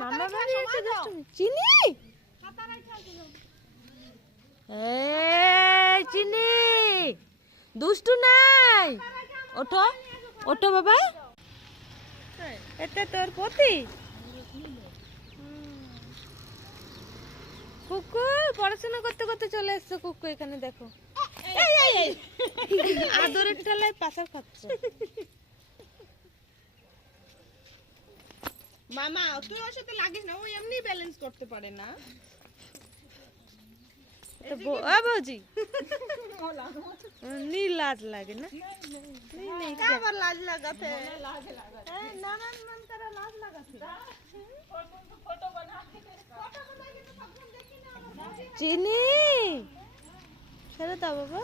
মামা বাড়ি এসে দুষ্টুমি চিনি চিনি দুষ্টু নাই ওঠো ওঠো বাবা এটা তোর পতি কুকু পড়াশোনা করতে করতে চলে এসছো কুকু এখানে দেখো আদরের ঠেলায় পাশার খাচ্ছ মামা তুই ওর সাথে লাগিস না, ও এমনি ব্যালেন্স করতে পারে না। বৌজি नी लाज लागे ना नहीं क्या बार लाज लगाते नानान मन तेरा लाज लगाते फोटो बना के सब देखी ना चीनी चलो ता बाबा